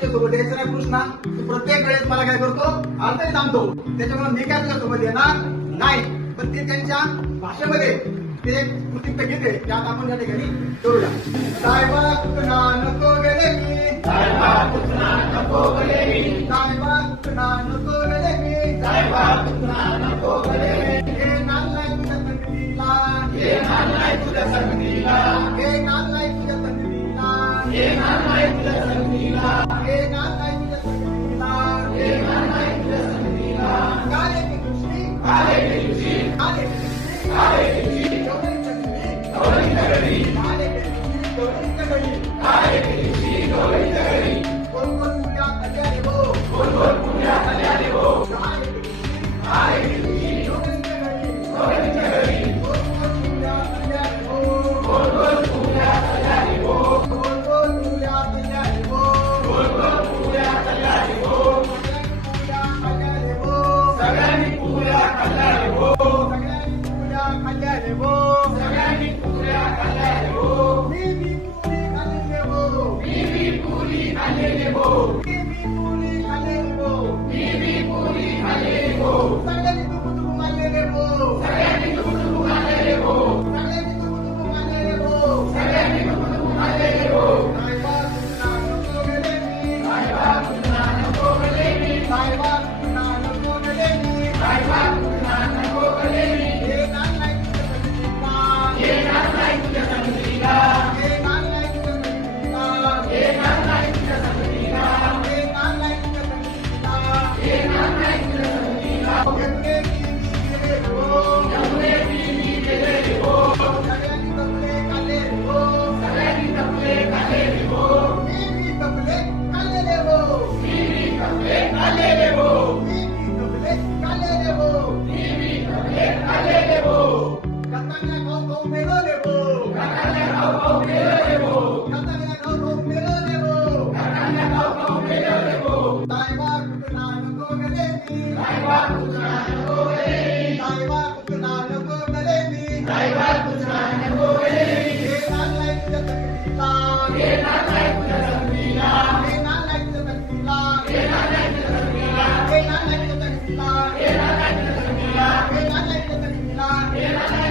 तुझ्यासोबत यायचं नाही कृष्णा. तू प्रत्येक वेळेस मला काय करतो, अडचणी थांबतो. त्याच्यामुळे मी काय तुझ्यासोबत येणार नाही. पण ते त्यांच्या भाषेमध्ये ते कृती घेते, त्यात आपण या ठिकाणी करूया. साहेबा कुठना नको गेले मी, साहेबा कुठना नको गेले मी, साहेबा कुठना नको गेले मी, साहेबा कुठना नको गेले मी. हे नालाय तुझ्या संगतीला, हे नालाय तुझ्या संगतीला, हे नालाय तुझ्या संगतीला, हे नालाय तुझ्या संगतीला, हे नालाय तुझ्या संगतीला, हे नालाय तुझ्या संगतीला. काले की खुशी, काले की खुशी, काले की खुशी, काले की खुशी. Yeah.